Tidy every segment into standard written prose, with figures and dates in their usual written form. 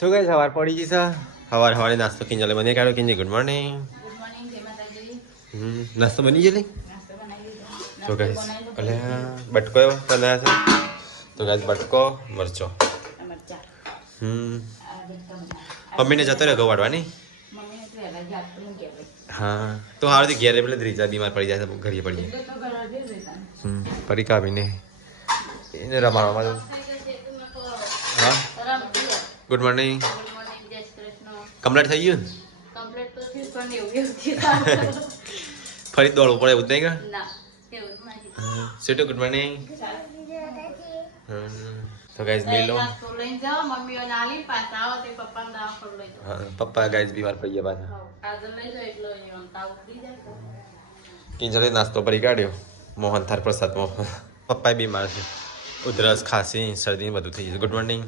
શું કહે સવાર પડી ગઈ છે સવારે નાસ્તો કિંજલે બની કાઢો કિંજે ગુડ મોર્નિંગ નાસ્તો બની ગયેલી તો ગાઈસ ભલે બટકો બનાવ્યા છે તો ગાઈસ બટકો મરચો મમ્મીને જતો રહ્યો ઘઉં વાળવાની હા તો હારું ઘેર એટલે રીજા બીમાર પડી જાય ઘરે પડી જાય પરી કાપીને એને રમાડવામાં હા ગુડ મોર્નિંગ કમ્પ્લીટ થઈ ગયું ફરી દોડવું પડે એવું જ નહીં સીટુ ગુડ મોર્નિંગ તો ગાઈસ મિલો પપ્પા ગાઈસ બીમાર પડી ગયા પાછા કિંજલે નાસ્તો કરી કાઢ્યો મોહન થાર પ્રસાદમાં પપ્પા બીમાર છે ઉધરસ ખાંસી શરદી બધું થઈ જશે ગુડ મોર્નિંગ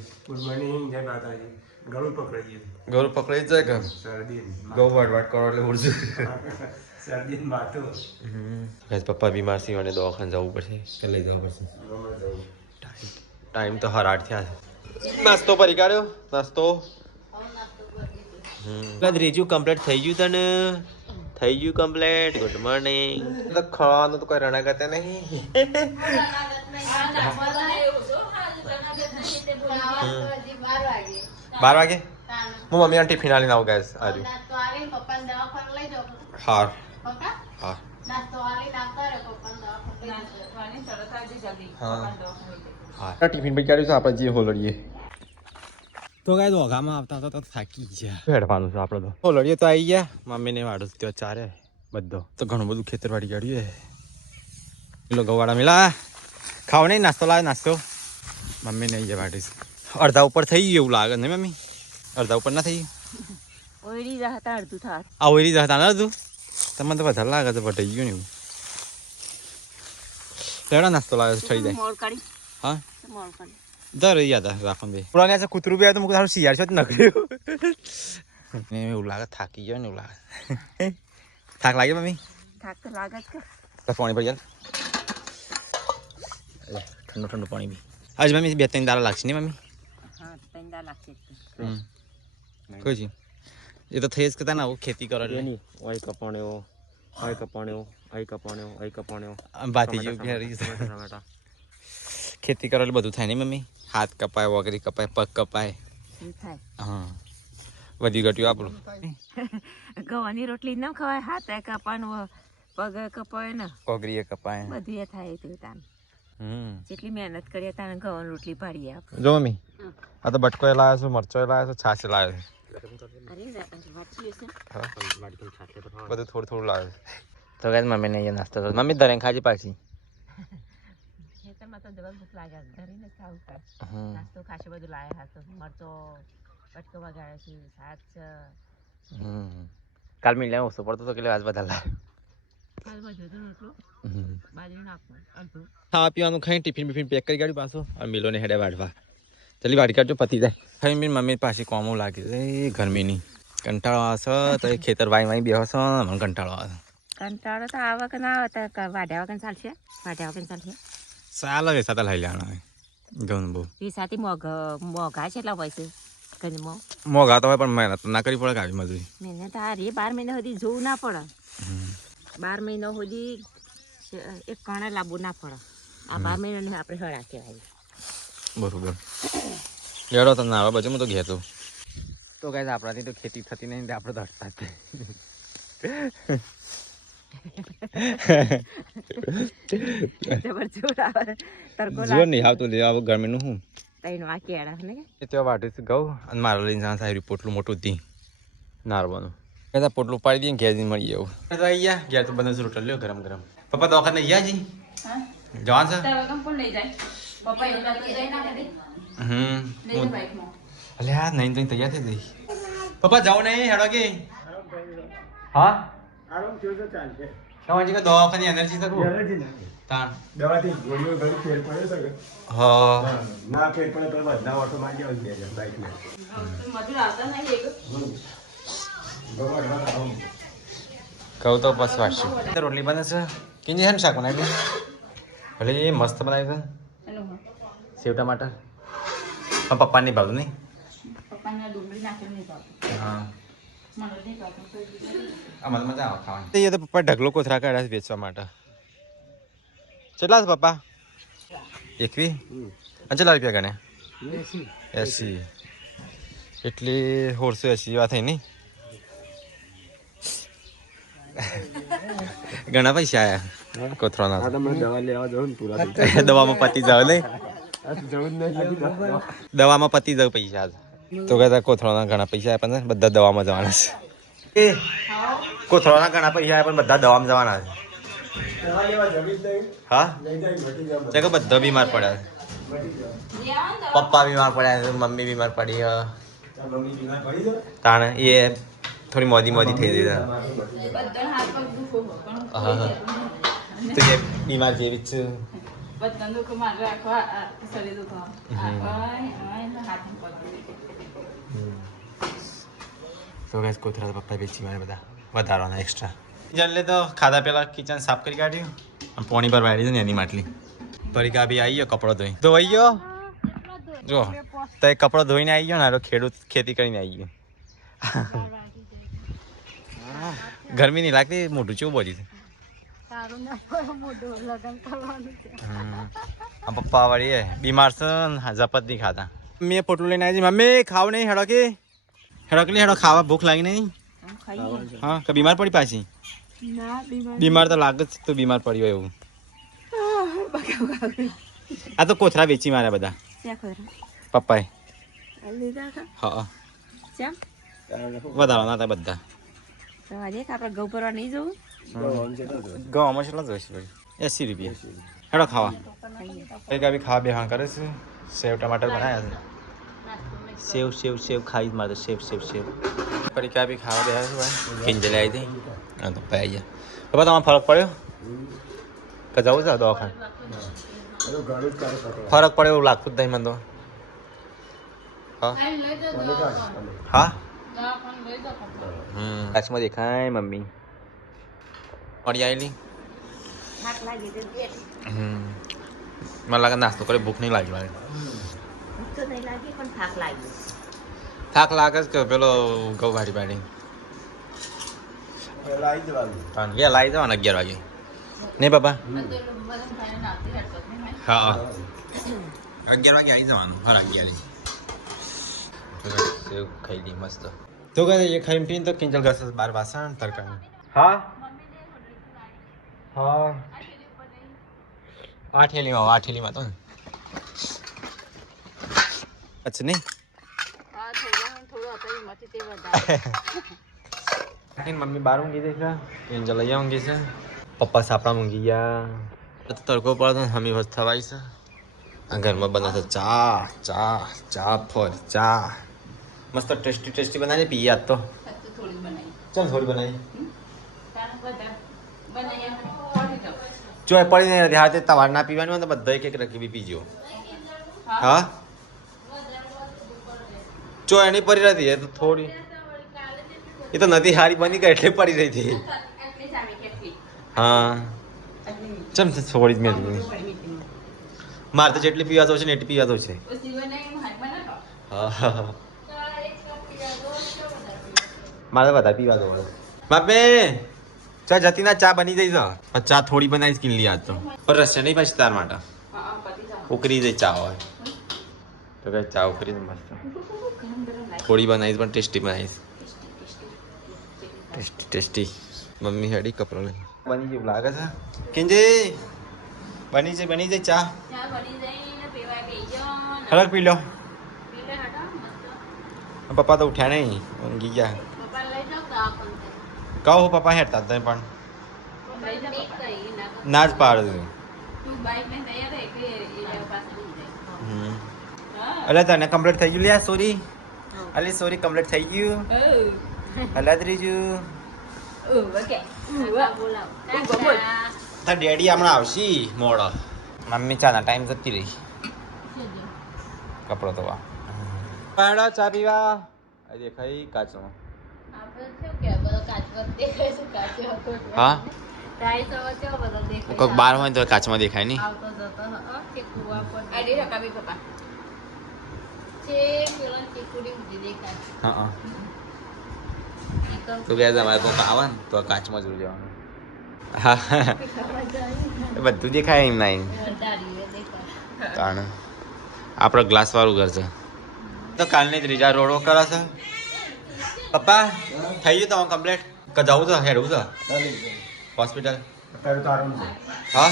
જય માતાજી ગળું પકડાઈ ગૌરવ પકડાઈ જાય કે શરદી ગૌ વાટ કરો એટલે ઉડજુ શરદી માથું ગાઈસ પપ્પા બીમાર છે અને દવાખાને જવું પડશે કે લઈ જવા પડશે ટાઈમ તો હરાટ થયા છે નાસ્તો કરી કાઢ્યો નાસ્તો ત્રીજું કમ્પ્લીટ થઈ ગયું તને થઈ ગયું કમ્પ્લીટ ગુડ મોર્નિંગ તો ખાવાનું તો કોઈ રણા કરતા નહીં 12 વાગે હું મમ્મી ટિફિન આલીને આવું ગાઈસ આજુ હા હા હા ટિફિન ભાઈ કાઢ્યું છે આપણે જે હોલડીએ તો ગાય ઓઘામાં આવતા હતા તો થાકી ગયા હેડવાનું છે આપણે તો હોલડીએ તો આવી ગયા મમ્મીને વાડું ત્યાં ચારે બધો તો ઘણું બધું ખેતરવાડી કાઢ્યું પેલો ગવાડા મિલા ખાવ નહીં નાસ્તો લાવે નાસ્તો મમ્મીને આવી ગયા વાડીશ અડધા ઉપર થઈ ગયું એવું લાગે ને મમ્મી અડધા ઉપર ના થઈ ગયું ઓયરી જતા અડધું થાત આ ઓયરી જતા ને અડધું તમને તો વધારે લાગે છે વટાઈ ગયું ને એવું લેડા નાસ્તો લાગે છે થઈ જાય હા દર યાદ રાખો બે પુરાને આ કૂતરું બી આવે તો મુક તારું શિયાળ છે જ ન કર્યું એવું લાગે થાકી ગયો ને એવું લાગે થાક લાગે મમ્મી થાક તો લાગે જ કે પાણી ભરી જાય ઠંડુ ઠંડુ પાણી બી આજ મમ્મી 2-3 દાડા લાગશે ને મમ્મી હા 3 દાડા લાગશે કોઈ જી એ તો થઈ જ કતા ના ખેતી કરો એટલે ઓય કપાણ્યો ઓય કપાણ્યો ઓય કપાણ્યો ઓય કપાણ્યો બાતી જેવું ઘેરી ટમેટા ખેતી કરો એટલે બધું થાય ને મમ્મી હાથ કપાય વગરી કપાય પગ કપાય હા વધી ઘટ્યું આપણું ગવાની રોટલી ન ખવાય હાથ કપાનું પગ કપાય ને કોગરીએ કપાય બધું થાય તો તાન જેટલી મહેનત કરીએ તાને ગવાની રોટલી પાડીએ આપણે જો મમ્મી આ તો બટકો લાવ્યો છું મરચો લાવ્યો છું છાશ લાવ્યો બધું થોડું થોડું લાવ્યો તો ગાઈસ મમ્મીને અહીંયા નાસ્તો કરો મમ્મી દરેક ખાજી પાછી ખેતરમાં તો જબર ભૂખ લાગે ધરીને ખાવું પડે નાસ્તો ખાશે બધું લાયા હતો મરચો બટકો વગાડે છે શાક છે કાલ મિલ્યા ઓછો પડતો તો કેટલે આજ બધા લાવ્યો ખાવા પીવાનું ખાઈ ટિફિન બિફિન પેક કરી કાઢ્યું પાછો અને મિલોને હેડે વાઢવા જલ્દી વાઢી કાઢજો પતી જાય ખાઈ મીન મમ્મી પાછી કોમું લાગે એ ગરમીની કંટાળો આવશે તો એ ખેતર વાઈ બેસો મને કંટાળો આવે કંટાળો તો આવા કે ના આવે તો વાઢ્યા વગર ચાલશે ચાલે વેસાતા લઈ લેવાના ઘણું બહુ વેસાતી મોઘા છે એટલા પૈસે ઘરમાં મોઘા તો હોય પણ મહેનત ના કરી પડે કાઢી મજૂરી મહેનત આ રે 12 મહિના સુધી જોવું ના પડે 12 મહિના સુધી એક કાણા લાવવું ના પડે આ 12 મહિનાની આપણે હળા કહેવાય બરોબર લેડો તમને આવે બાજુ હું તો ઘેતો તો ગાઈસ આપણાથી તો ખેતી થતી નહીં આપણે તો હટતા જ નહીં આવતું લે આવું ગરમીનું હું ત્યાં વાટી ઘઉં અને મારા લઈને જ્યાં સારી પોટલું મોટું હતી નારવાનું કહેતા પોટલું પાડી દઈએ ઘેર મળી જવું તો આવી ગયા ઘેર તો બધા રોટલ લ્યો ગરમ ગરમ પપ્પા દવાખાને ગયા જી જવાન છે અલે હા નહીં તો તૈયાર થઈ ગઈ પપ્પા જાઓ નહીં હેડો કે હા આરામ થયો તો ચાલશે તમારી કે દવાખાની એનર્જી તો એનર્જી નથી તાણ દવાથી ગોળીઓ ઘણી ફેર પડે છે હા ના ફેર પડે તો બધા ઓટો મારી આવે છે બાઈકમાં મજૂર આવતા નહીં એક કહું તો બસ વાંચશું રોટલી બને છે કિંજી છે ને શાક બનાવી ભલે એ મસ્ત બનાવ્યું છે સેવ ટમાટર પણ પપ્પા નહીં ભાવતું નહીં તને ડુંગળી નાખીને નહીં ભાવતું. હા મને નહીં ભાવતું તો અમારે મજા આવે ખાવાની એ તો પપ્પા ઢગલો કોથરા કાઢ્યા છે વેચવા માટે કેટલા છે પપ્પા 21 અને કેટલા રૂપિયા ગણે 80 એટલે 180 એવા થઈ નહીં ઘણા પૈસા આયા કોથરાના દવા લેવા જાઉં ને પૂરા દવામાં પતી જાવ નહીં જવું જ નહીં. દવામાં પતી જાવ પૈસા તો કહેતા કોથરાના ઘણા પૈસા આપ્યા ને બધા દવામાં જવાના છે એ કોથરાના ઘણા પૈસા આપ્યા પણ બધા દવામાં જવાના છે દવા લેવા જવી જ નહીં. હા લઈ જાય મટી જાય. છે કે બધા બીમાર પડ્યા છે પપ્પા બીમાર પડ્યા છે મમ્મી બીમાર પડી છે તાર મમ્મી બીમાર પડી જાય? તાણે એ થોડી મોદી થઈ ગઈ બધાને હાથ પગ દુખો પણ હા તો જે બીમાર જેવી જ છે બધાને દુખો મારે આખો શરીર દુખો હાથ પગ તો ગેસ કોથરા પપ્પા વેચી મારે બધા વધારવાના એક્સ્ટ્રા કિચન લે તો ખાધા પહેલા કિચન સાફ કરી કાઢ્યું અને પોણી પર વાળી છે ને એની માટલી પરીકા બી આવી ગયો કપડો ધોઈ ગયો જો તો એ કપડો ધોઈને આવી ગયો ને આ ખેડૂત ખેતી કરીને આવી ગયો ગરમી નહીં લાગતી મોઢું ચેવું બોલી છે પપ્પા વાળી બીમાર છે જપત નહીં ખાતા મેં પોટલું લઈને આવી મમ્મી ખાવ નહીં હેડકલી હેડો ખાવા ભૂખ લાગી નહીં હા કે બીમાર પડી પાછી બીમાર તો લાગે જ તો બીમાર પડી હોય એવું આ તો કોથરા વેચી માર્યા બધા પપ્પાએ હા વધારવાના હતા બધા આપણે ઘઉં ભરવા નહીં જવું ગવામાં કેટલા જોઈશે ભાઈ 80 રૂપિયા હેડો ખાવા એક બી ખાવા બેહાણ કરે છે સેવ ટમાટર બનાવ્યા છે સેવ ખાઈ મારે સેવ પરીકા બી ખાવા બેહા છે ભાઈ કિંજલે આવી હતી હા તો પપ્પા આવી ગયા પપ્પા તમારે ફરક પડ્યો કે જવું છે દવાખાને ફરક પડ્યો એવું લાગતું જ નહીં મને તો હા કાચમાં દેખાય મમ્મી મળી આવેલી મને લાગે નાસ્તો કરે ભૂખ નહીં લાગી મારે થાક લાગે છે કે પેલો ઘઉં ભારી પાડી પહેલા આવી જવાનું. વેલા આવી જવાના 11 વાગે નહીં બાપા હા 11 વાગે આવી જવાનું હા 11 સેવ ખાઈ લી મસ્ત તો કહે એ ખાઈને પીને તો કિંજલ ઘસે 12 વાસણ તરકારી હા હા આ ઠેલીમાં તો અચ્છા નહીં મમ્મી બાર ઊંઘી જઈ છે કિંજલ અહીંયા ઊંઘી છે પપ્પા સાપડા ઊંઘી ગયા તડકો પડે હમી વસ્તુ થવાય છે આ ઘરમાં બને છે ચા મસ્ત ટેસ્ટી બનાવી પીએ આજ તો ચાલ થોડી બનાવી જો એ પડી નહીં હતી હાથે તમારે ના પીવાની હોય તો બધા એક રકીબી પીજો હા જો એની પડી રહી હતી એ તો થોડી એ તો નથી હારી બની ગઈ એટલે પડી રહી હતી હા ચમ થોડી જ મેં મારે તો જેટલી પીવા તો છે ને એટલી પીવા તો છે હા મારે તો વધારે પીવા દો બાપે ચા જતી ના ચા બની જઈ છે ચા થોડી બનાવી સ્કીન લી આજ તો પણ રસ્તે નહીં પાછી તાર માટે ઉકરી જાય ચા હોય તો કઈ ચા ઉકરી મસ્ત થોડી બનાવીશ પણ ટેસ્ટી બનાવીશ ટેસ્ટી મમ્મી હેડી કપડો લઈ બની જેવું લાગે છે કિંજે બની જાય ચા હલક પી લો પપ્પા તો ઉઠ્યા નહીં ઊંઘી ગયા કહો પપ્પા હેઠતા તમે પણ ના જ પાડ અલે તને કમ્પ્લીટ થઈ ગયું લ્યા સોરી કમ્પ્લીટ થઈ ગયું અલા ત્રીજું તાર ડેડી હમણાં આવશે મોડો મમ્મી ચાના ટાઈમ જતી રહી કપડો ધોવા પાડા ચા પીવા દેખાય કાચમાં હા કોઈક બાર હોય તો કાચમાં દેખાય નહીં હા હા તો ગયા તમારે કોઈક આવે ને તો કાચમાં જોઈ જવાનું હા બધું દેખાય એમ ના કારણ આપણો ગ્લાસ વાળું ઘર છે તો કાલની ત્રીજા રોડો કરે છે પપ્પા થઈ ગયું તમારું કમ્પ્લીટ કે જવું છે હેડવું છે હોસ્પિટલ અત્યારે તો આરામ છે હા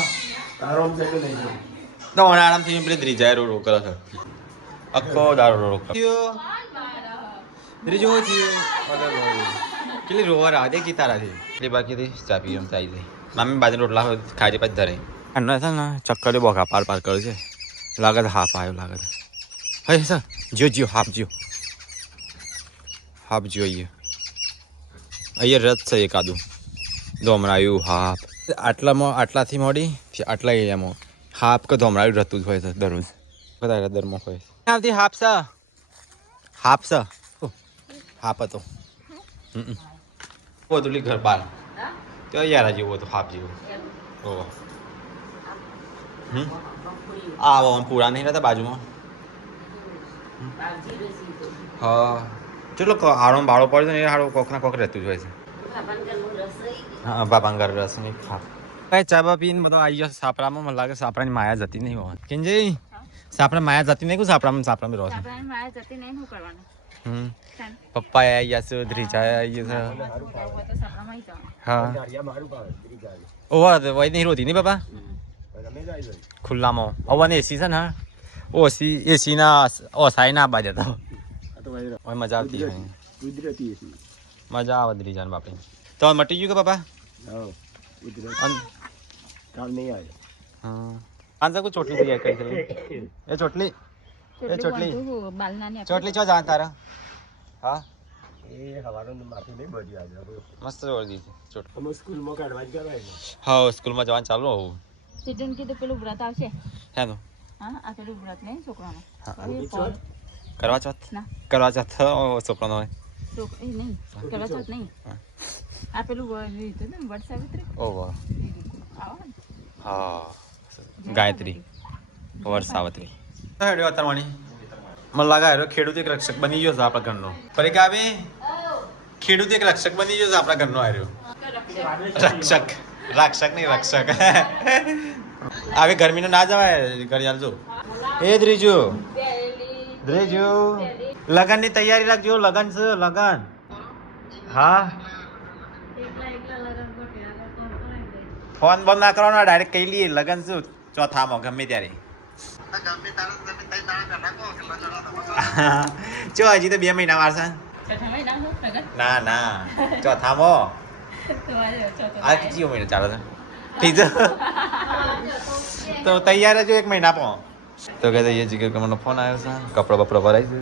આરામ છે કે નહીં તો મને આરામથી પેલી ત્રીજા રોડો કરે છે આખો દારો રોડો કરે ત્રીજો થયું કેટલી રોવા રાહ દે તારાથી એટલી બાકી ચા પી એમ ચાઈ જાય મામી બાજુ રોટલા ખાઈ પછી ધરે એમને છે ને ચક્કરે બોખા પાર પાર કર્યું છે લાગે છે હાફ આવ્યો લાગે છે હે સર જીઓ હાફ જીઓ અહીંયા રથ છે એકાદું ધોમરાયું હાફ આટલાથી મોડી આટલા એરિયામાં હાફ કે ધોમરાયું રહેતું જ હોય છે દરરોજ બધા દરમાં હોય આવતી હાફ છે હાફ હતો બધું ઘર બાર તો યાર જેવું હતું હાફ જેવું ઓહો આવો પૂરા નહીં રહેતા બાજુમાં હા ચલો આડો બાળો પડે ને એ હાડો કોકના કોક રહેતું જ હોય છે હા બાબાંગર રસ નહીં ખા કઈ ચા બા પીને બધો આવી ગયો સાપરામાં મને લાગે સાપરાની માયા જતી નહીં હોવાની કેમ સાપરા માયા જતી નહીં કોઈ સાપરામાં રહો પપ્પા આવી ગયા છે ધ્રીજા આવી ગયા છે હા ઓવા વહી નહીં રોતી નહીં બાપા ખુલ્લામાં અવાને એસી છે ને ઓસી એસીના ઓસાઈ ના બાજ હતા મજા આવતી કુદરતી મજા આવે ધ્રીજાને બાપી તો મટી ગયું કે બાપા કાલ નહીં આવ્યો હા આંસા કોઈ ચોટલી થઈ કઈ છે એ ચોટલી ચો જાણ તારા હા એ હવાનું માથું નહીં બધી આજે મસ્ત જોડી દીધી ચોટ અમે સ્કૂલમાં કાઢવા જ કરાય હા સ્કૂલમાં જવાનું ચાલુ હોવું સિઝન કીધું પેલું વ્રત આવશે હેનું હા આ પેલું વ્રત નહીં છોકરાનું કરવા ચોથ ના કરવા ચોથ છોકરાનો હોય નહીં કરવા ચોથ નહીં આ પેલું વટ સાવિત્રી ઓહો આવો ને હા ગાયત્રી વરસાવત્રી હેડ્યો અતરવાણી મને લાગે ખેડૂત એક રક્ષક બની ગયો છે આપણા ઘરનો ફરી કે આવે ખેડૂત એક રક્ષક બની ગયો છે આપણા ઘરનો આવ્યો રક્ષક નહીં રક્ષક આવે ગરમીનો ના જવાય ઘડિયાળ જો એ દ્રીજુ લગનની તૈયારી રાખજો લગન છે લગન હા ફોન બંધ ના કરવાનો ડાયરેક્ટ કહી લઈએ લગન શું ચોથામાં ગમે ત્યારે ચો હજી તો 2 મહિના વારસા ના ચોથામાં આ કયો મહિનો ચાલે છે ઠીક તો તૈયાર જો 1 મહિના પો તો કહે એ જગ્યાએ કમરનો ફોન આવ્યો છે કપડો બપડો ભરાય છે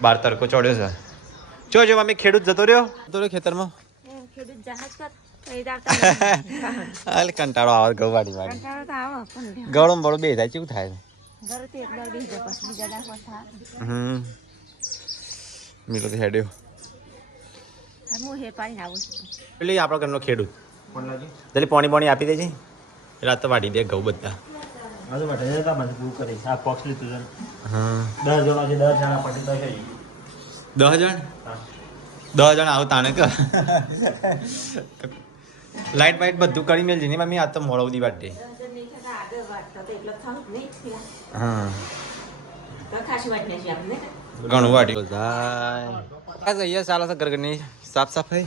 બાર તડકો ચડ્યો છે જો મમ્મી ખેડૂત જતો રહ્યો ખેતરમાં ખેડૂત જહાજ કર હાલ કંટાળો આવે ગવાડી વાળી ગળો બળો બે થાય કેવું થાય મિલો તો હેડ્યો પેલી આપણા ઘરનો ખેડૂત જલ્દી પાણી આપી દેજે રાત તો વાટી દે ઘઉં બધા આજે માટે જતા મને પૂરું કરી આ બોક્સ લીધું છે હા 10 જણા છે 10 જણા પટી તો છે 10 જણ 10 જણ આવું તાણે કે લાઈટ વાઈટ બધું કરી મેલ છે ને મમ્મી આ તો મોડો દી વાટે હા ઘણું વાટ્યું બસ અહીંયા ચાલે છે ઘરની સાફ સફાઈ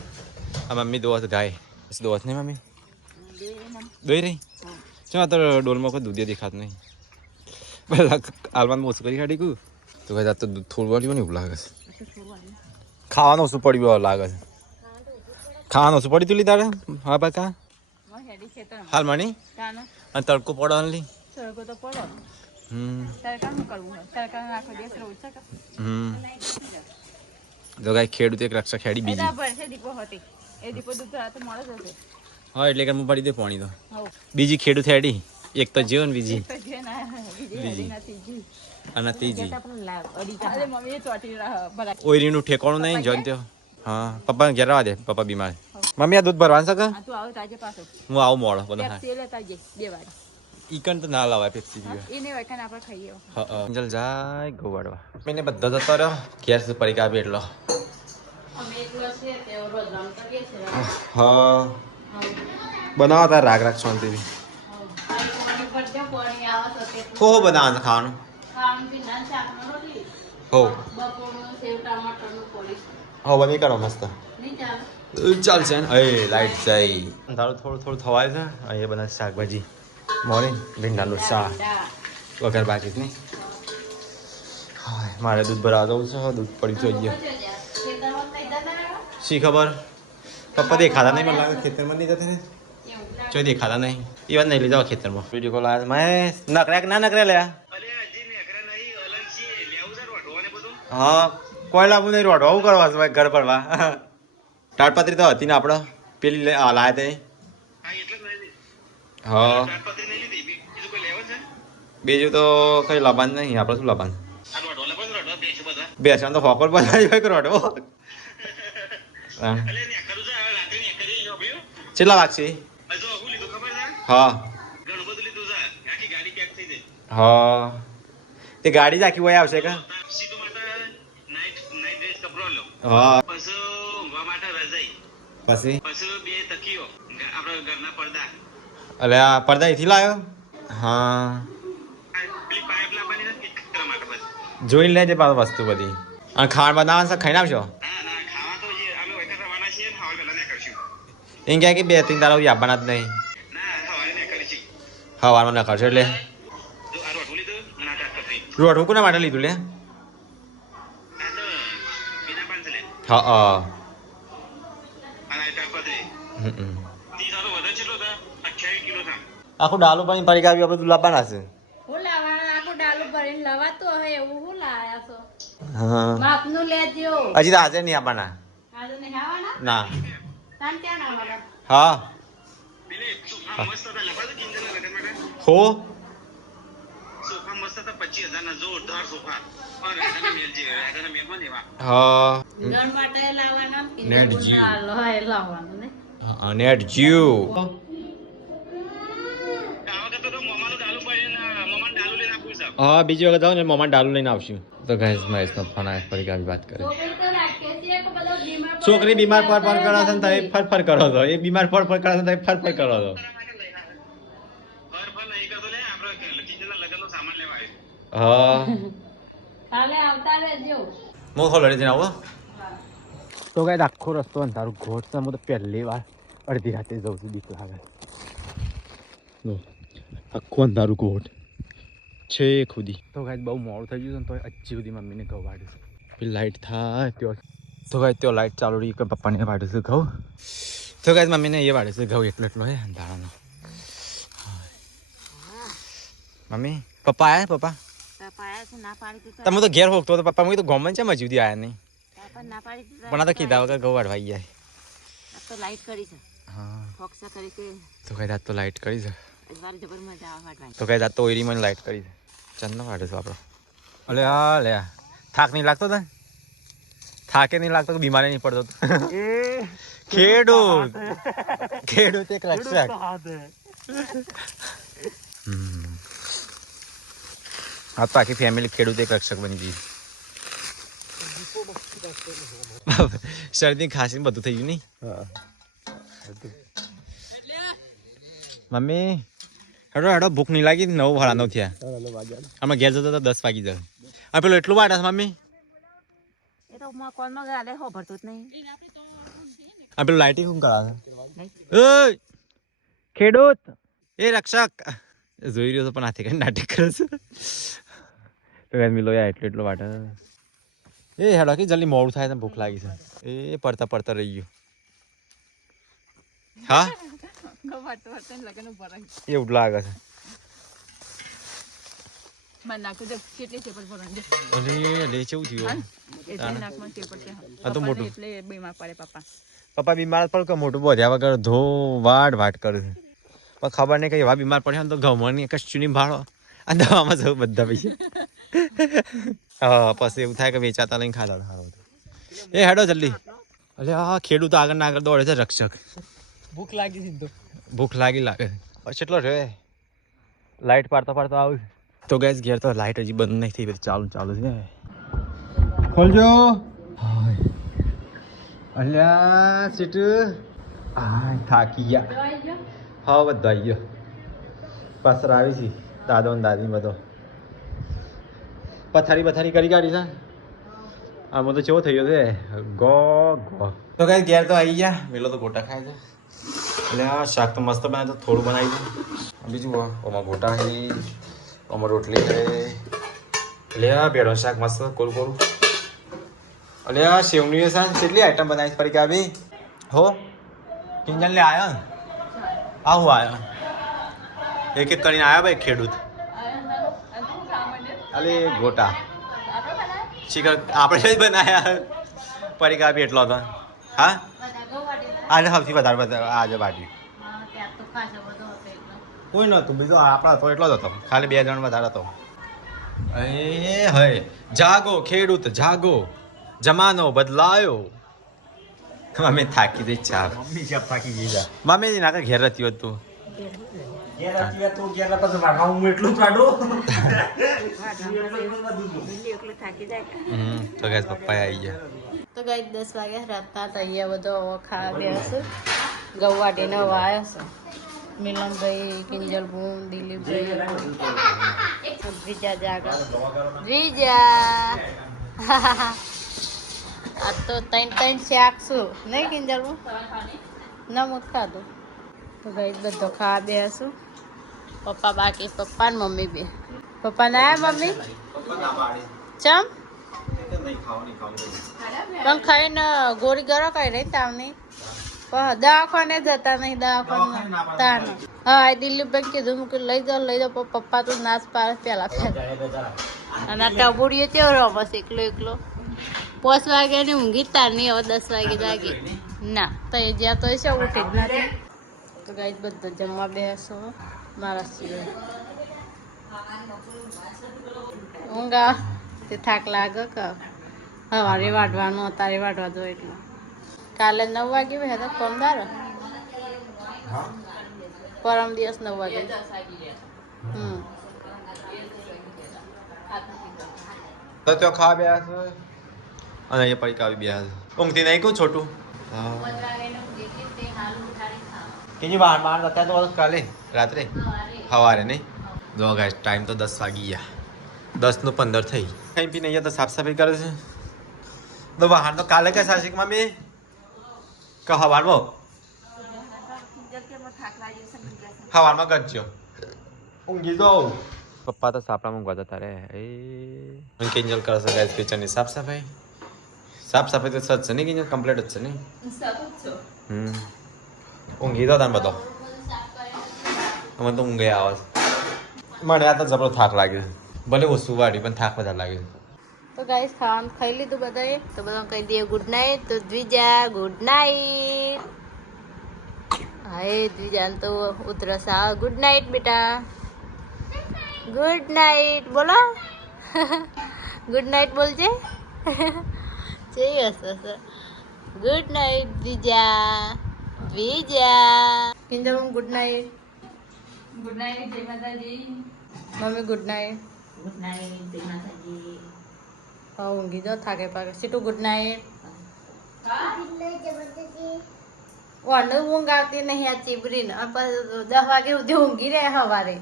આ મમ્મી દોત ગાય દોત નહીં મમ્મી દોઈ રહી શું આ તો ડોલમાં કોઈ દૂધ દેખાતું નહીં પેલા આલવાનું ઓછું કરી કાઢી ગયું તો ભાઈ આ તો દૂધ થોડું વાળ્યું ને એવું લાગે છે ખાવાનું ઓછું પડ્યું લાગે છે ખાવાનું ઓછું પડ્યું તું લીધા હા બાકા હાલ મણી અને તડકો પડો લી તો ગાય ખેડૂત એક રક્ષા ખેડી બીજી હા એટલે કે હું પડી દે પાણી તો બીજી ખેડૂત હેડી એક તો જીવન બીજી અને ત્રીજી ઓયરીનું ઠેકાણું નહીં જોઈને તો હા પપ્પા ઘેર આવવા દે પપ્પા બીમાર મમ્મી આ દૂધ ભરવાનું છે કે હું આવું મોડો બધો ઈકન તો ના લાવાય પેપ્સી પીવે એને વખત આપણે ખાઈએ હા અંજલ જાય ગોવાડવા મેને બધા જતો રહ્યો ઘેર સુધી પડી કાપી એટલો અમે એકલો છે તે રોજ રમ કરીએ છે હા બનાવો તાર રાગ રાગ શાંતિથી પાણી પર જો પાણી આવે તો તે હો બનાવવાનું ખાવાનું ખાવાનું બી ના શાકનો રોટલી હો બપોરનું સેવ ટમાટરનું પોળી હો બની કરો મસ્ત નહીં ચાલે ચાલશે ને એ લાઈટ જાય તારું થોડું થોડું થવાય છે અહીંયા બધા શાકભાજી મોર્નિંગ ભીંડાનું શાક વગર બાકી જ નહીં મારે દૂધ ભરાવા જવું છે દૂધ પડી જોઈએ શી ખબર પપ્પા દેખાતા નહીં મને લાગે ખેતરમાં નહીં જતા ને ચોઈ દેખાતા નહીં એ વાત નહીં લઈ જાઓ ખેતરમાં વિડીયો કોલ આવ્યા મેં નકર્યા કે ના નકર્યા લ્યા હા કોઈ લાવવું નહીં રોડવા શું કરવા છે ભાઈ ઘર પરવા તાડપત્રી તો હતી ને આપણે પેલી લાયા તે હા બીજું તો કઈ લાવવાનું નહીં આપણે શું લાવવાનું બેસવાનું તો ફોકર બનાવી હોય કે રોડવો કેટલા વાગશે હા હા તે ગાડી જ આખી હોય આવશે કે હા પછી અલે આ પડદા અહીંથી લાવ્યો હા જોઈને લેજે પાછું વસ્તુ બધી અને ખાવાનું બનાવવાનું છે ખાઈને આવશો એમ કહે કે 2-3 દાડા આવવાના જ નહીં હવારમાં ન કરશો એટલે રોટવું કોના માટે લીધું લે હા આખું ડાલું પણ પડી આવ્યું આપણે તું લાવવાના છે હું લાવવાના આખું ડાલું ભરીને લવાતું હવે એવું હું લાયા છો હા માપનું લેજો હજી તો હાજર નહીં આપવાના આજે નહીં આવવાના ના તાન ક્યાં ના આવવાના હા હો હા ઘર માટે લાવવાના નેટ જીવ. લાવવાનું ને નેટ જીવ હા બીજી વખત જાવ ને મમ્મા ડાલુ લઈને આવશું તો ગાઈસ મહેશનો ફોન આવે ફરી આવી વાત કરે છોકરી બીમાર પર પર કરો છો ને તમે ફર ફર કરો છો એ બીમાર પર પર કરો છો તમે ફર ફર કરો છો હા કાલે આવતા રહેજો હું ખોલો લઈને આવો તો ગાઈસ આખો રસ્તો અંધારું ઘોટ છે હું તો પહેલી વાર અડધી રાતે જઉં છું બીક લાગે આખું અંધારું ઘોટ છે ખુદી તો ગાઈસ બહુ મોડું થઈ ગયું છે ને તો હજી સુધી મમ્મીને ઘઉં વાળ્યું છે પેલી લાઈટ થાય ત્યાં તો ગાઈસ ત્યાં લાઈટ ચાલુ રહી કે પપ્પાને વાળ્યું છે ઘઉં તો ગાઈસ મમ્મીને એ વાળ્યું છે ઘઉં એટલો હે અંધારાનો મમ્મી પપ્પા આયા પપ્પા ના પાડી તમે તો ઘેર હોકતો તો પપ્પા મેં તો ગોમન છે મજુ દી આયા નહીં ના પાડી પણ આ તો કીધા વગર ઘઉં વાળવા આવી જાય તો લાઈટ કરી છે હા ફોક્સા કરી કે તો કઈ દાંત તો લાઈટ કરી છે મારી જબર મજા આવે વાટવાની તો કઈ દાંત તો ઓઈરી મને લાઈટ કરી છે ચંદ વાળે છે આપણો અલે હા લે થાક નહીં લાગતો તને થાકે નહીં લાગતો કે બીમારી નહીં પડતો ખેડૂત ખેડૂત એક રક્ષક હા તો આખી ફેમિલી ખેડૂત એક રક્ષક બની ગઈ શરદી ખાંસી બધું થઈ ગયું નહીં મમ્મી હેડો હેડો ભૂખ નહીં લાગી 9:30 થયા અમે ઘેર જતો તો 10 વાગી જાય આ પેલો એટલું વાટ મમ્મી એ તો કોલમાં ગાલે હો ભરતો જ નહીં આ પેલું લાઇટિંગ શું કરાવે ખેડૂત એ રક્ષક જોઈ રહ્યો તો પણ હાથે કઈ નાટક કરે છે તો મિલો યા એટલો વાટ એ હેડો કે જલ્દી મોડું થાય તો ભૂખ લાગી છે એ પડતા પડતા રહી ગયું હા એવું લાગે છે અરે કેવું થયું આ તો મોટું પપ્પા બીમાર પડે કે મોટું બોધ્યા વગર ધો વાટ કરે છે પણ ખબર નહીં કે એવા બીમાર પડ્યા ને તો ગમવાની કશું નહીં ભાડો આ દવામાં જવું બધા પૈસા હા પછી એવું થાય કે વેચાતા લઈને ખાતા સારું એ હેડો જલ્દી અરે હા ખેડૂત આગળ ના આગળ દોડે છે રક્ષક ભૂખ લાગી લાગે કેટલો રે લાઈટ પાડતો પાડતો આવું તો ગેસ ઘેર તો લાઈટ હજી બંધ નહીં થઈ બધી ચાલુ છે ખોલજો અલ્યા સીટ આ થાકી ગયા હા બધો આવી ગયો પાછળ આવી છે દાદો ને દાદી બધો પથારી કરી કાઢી છે આમાં તો કેવો થઈ ગયો છે ગો તો કઈ ઘેર તો આવી ગયા મેલો તો ગોટા ખાય છે એટલે આ શાક તો મસ્ત બનાવે તો થોડું બનાવી દઉં બીજું ઓમાં ગોટા છે ઓમાં રોટલી છે એટલે આ ભેળો શાક મસ્ત કોરું એટલે આ સેવની છે કેટલી આઈટમ બનાવી ફરી કે આવી હો કિંજલ લે આવ્યો ને આવું આવ્યો એક કરીને આવ્યા ભાઈ ખેડૂત અલે ગોટા શીખર આપણે જ બનાવ્યા પરીકા બી એટલો હતો હા આજે સૌથી વધારે આજે બાટી કોઈ નહોતું બીજો આપણા તો એટલો જ હતો ખાલી 2 જણ વધારે હતો એ હય જાગો ખેડૂત જાગો જમાનો બદલાયો મમ્મી થાકી ગઈ ચાલ મમ્મી સાહેબ થાકી ગઈ મમ્મી નાકા ઘેર હતી હતું તો ગાઈસ પપ્પા આવી ગયા તો ગાઈ 10 વાગ્યા રાતના તો અહીંયા બધો ખાવા બેસું ગૌવાટીને વાયો છે મિલનભાઈ કિંજલબૂન દિલીપભાઈ વિજા જાગા વિજા આ તો ત્રણ શાક છું નહીં કિંજલબૂન ના મુત ખાધું તો ગાઈ બધો ખાવા બેસું પપ્પા બાકી પપ્પા ને મમ્મી બે પપ્પા ના આયા મમ્મી ચમ પણ ખાઈને ગોળી ગરો કઈ રહી તાવની દવાખાને જતા નહીં દવાખાને તાન હા દિલીપભાઈ કીધું કે લઈ જાઓ પપ્પા તો નાચ પાડે પેલા અને આ ટબુડીઓ કેવો રમસ એકલો 5 વાગે ની ઊંઘી તાર નહીં હવે 10 વાગે જાગી ના તો એ જ્યાં તો છે ઉઠી જ નથી તો ગાઈ બધો જમવા બેસો મારા સિવાય ઊંઘા તે થાક લાગે કે સવારે વાઢવાનું અત્યારે વાઢવા દો એટલે કાલે 9 વાગે બે તો પમદાર પરમ દિવસ 9 વાગે તો ત્યાં ખાવા બેસ અને અહીંયા પડી આવી બેસ ઊંઘતી નહીં કહું છોટું કેજી બહાર અત્યારે તો કાલે રાત્રે સવારે નહીં જો ગાઈસ ટાઈમ તો 10 વાગી ગયા 10:15 થઈ કઈ પી નહીં તો સાફ સફાઈ કરે છે તો બહાર તો કાલે કઈ સાશિક મમ્મી હવારમાં કરજો ઊંઘી જાઓ પપ્પા તો સાપડામાં ઊંઘવા જતા રે એ કિંજલ કરે છે ગાઈસ કિચનની સાફ સફાઈ તો સજ છે નહીં કિંજલ કમ્પ્લીટ જ છે નહીં ઊંઘી જાઓ તમે બધો અમે તો ઊંઘે આવે મને આ તો જબરો થાક લાગે ભલે ઓછું વાળી પણ થાક વધારે લાગે તો ગાઈસ ખાવાનું ખાઈ લીધું બધાએ તો બધા કહી દઈએ ગુડ નાઇટ તો દ્વિજા ગુડ નાઇટ હાય દ્વિજા તો ઉતરસ આ ગુડ નાઇટ બેટા ગુડ નાઇટ બોલો ગુડ નાઇટ બોલજે જય હશે good night Dvija Kinjal good night જય માતાજી મમ્મી ગુડ નાઇટ જય માતાજી ઊંઘી જાઓ થાકે પાકે સીટું ગુડ નાઇટ વાંડો ઊંઘ આવતી નહીં આ ચીબરીને 10 વાગે સુધી ઊંઘી રહે સવારે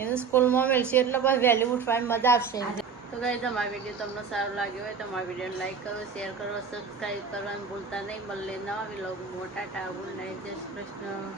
એનું સ્કૂલમાં મળશે એટલે બસ વહેલી ઉઠવાની મજા આવશે તો ગાઈસ તમારો વિડીયો તમને સારો લાગ્યો હોય તો મારા વિડીયોને લાઈક કરો શેર કરો સબસ્ક્રાઈબ કરવાનું ભૂલતા નહીં મળે નવા વ્લોગ મોટા ટાવર નાઇટ જય શ્રી કૃષ્ણ